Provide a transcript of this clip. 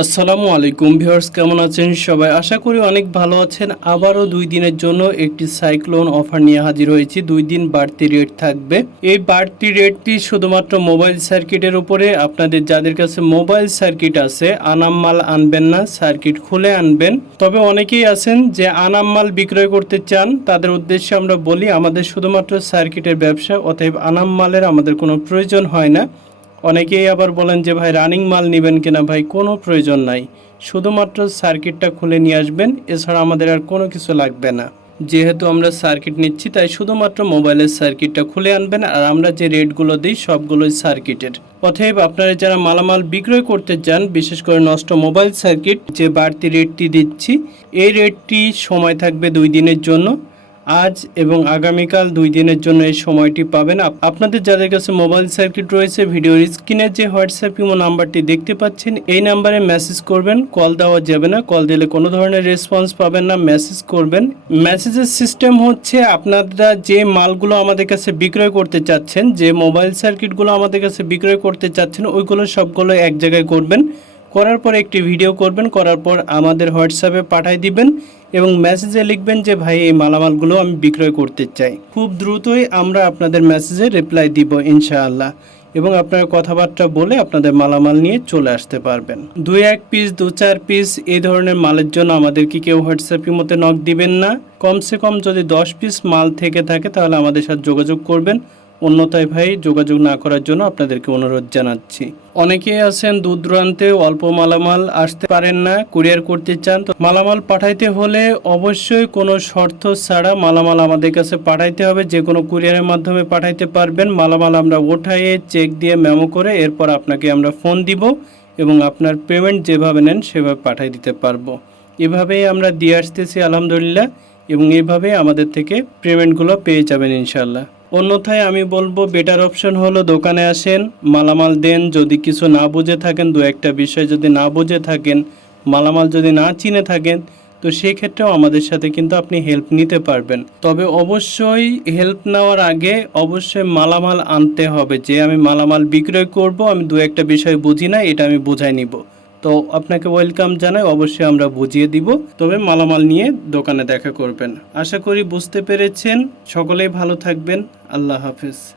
আসসালামু আলাইকুম ভিউয়ার্স, কেমন আছেন সবাই? আশা করি অনেক ভালো আছেন। আবারও 2 দিনের জন্য একটি সাইক্লোন অফার নিয়ে হাজির হয়েছি। 2 দিন বাড়তি রেট থাকবে। এই বাড়তি রেটটি শুধুমাত্র মোবাইল সার্কিটের উপরে। আপনাদের যাদের কাছে মোবাইল সার্কিট আছে, আনাম মাল আনবেন না, সার্কিট খুলে আনবেন। তবে অনেকেই আছেন যে আনাম মাল বিক্রয় করতে চান, তাদের উদ্দেশ্যে আমরা বলি আমাদের শুধুমাত্র সার্কিটের ব্যবসা, অতএব আনাম মালের আমাদের কোনো প্রয়োজন হয় না। অনেকেই আবার বলেন যে ভাই রানিং মাল নেবেন কিনা? ভাই কোনো প্রয়োজন নাই, শুধুমাত্র সার্কিটটা খুলে নিয়ে আসবেন, এছাড়া আমাদের আর কোনো কিছু লাগবে না। যেহেতু আমরা সার্কিট নিচ্ছি তাই শুধুমাত্র মোবাইলের সার্কিটটা খুলে আনবেন, আর আমরা যে রেটগুলো দিই সবগুলোই সার্কিটের। অতএব আপনারা যারা মালামাল বিক্রয় করতে চান, বিশেষ করে নষ্ট মোবাইল সার্কিট, যে বাড়তি রেটটি দিচ্ছি, এই রেটটি সময় থাকবে 2 দিনের জন্য। আজ এবং আগামীকাল 2 দিনের জন্য এই সময়টি পাবেন। আপনাদের যাদের কাছে মোবাইল সার্কিট রয়েছে, ভিডিওর স্ক্রিনে যে হোয়াটসঅ্যাপ ইমো নাম্বারটি দেখতে পাচ্ছেন, এই নাম্বারে মেসেজ করবেন। কল দেওয়া যাবে না, কল দিলে কোনো ধরনের রেসপন্স পাবেন না, মেসেজ করবেন। মেসেজের সিস্টেম হচ্ছে, আপনারা যে মালগুলো আমাদের কাছে বিক্রয় করতে চাচ্ছেন, যে মোবাইল সার্কিটগুলো আমাদের কাছে বিক্রয় করতে চাচ্ছেন, ওইগুলো সবগুলো এক জায়গায় করবেন। করার পর একটি ভিডিও করবেন, করার পর আমাদের হোয়াটসঅ্যাপে পাঠিয়ে দিবেন এবং মেসেজে লিখবেন যে ভাই এই মালামালগুলো আমি বিক্রয় করতে চাই। খুব দ্রুতই আমরা আপনাদের মেসেজে রিপ্লাই দিব ইনশাআল্লাহ, এবং আপনার কথাবার্তা বলে আপনাদের মালামাল নিয়ে চলে আসতে পারবেন। 2-1 পিস 2-4 পিস এই ধরনের মালের জন্য আমাদেরকে কেউ হোয়াটসঅ্যাপের মধ্যে নক দিবেন না। কমসে কম যদি 10 পিস মাল থেকে থাকে তাহলে আমাদের সাথে যোগাযোগ করবেন, অন্যথায় ভাই যোগাযোগ না করার জন্য আপনাদেরকে অনুরোধ জানাচ্ছি। অনেকেই আছেন দূর দূরান্তে অল্প মালামাল আসতে পারেন না, কুরিয়ার করতে চান, তো মালামাল পাঠাইতে হলে অবশ্যই কোনো শর্ত ছাড়া মালামাল আমাদের কাছে পাঠাইতে হবে। যে কোনো কুরিয়ারের মাধ্যমে পাঠাইতে পারবেন। মালামাল আমরা উঠাইয়ে চেক দিয়ে মেমো করে এরপর আপনাকে আমরা ফোন দিব এবং আপনার পেমেন্ট যেভাবে নেন সেভাবে পাঠিয়ে দিতে পারবো। এভাবেই আমরা দিয়ে আসতেছি আলহামদুলিল্লাহ, এবং এইভাবেই আমাদের থেকে পেমেন্টগুলো পেয়ে যাবেন ইনশাল্লাহ। অন্যথায় আমি বলবো বেটার অপশন হলো দোকানে আসেন, মালামাল দেন। যদি কিছু না বুঝে থাকেন, 2-1টা বিষয় যদি না বুঝে থাকেন, মালামাল যদি না চিনে থাকেন, তো সেই ক্ষেত্রেও আমাদের সাথে কিন্তু আপনি হেল্প নিতে পারবেন। তবে অবশ্যই হেল্প নেওয়ার আগে অবশ্যই মালামাল আনতে হবে। যে আমি মালামাল বিক্রয় করব, আমি 2-1টা বিষয় বুঝি না, এটা আমি বুঝাই নিব, তো আপনাকে ওয়েলকাম জানাই, অবশ্যই আমরা বুঝিয়ে দিব। তবে মালামাল নিয়ে দোকানে দেখা করবেন। আশা করি বুঝতে পেরেছেন। সকলেই ভালো থাকবেন। আল্লাহ হাফেজ।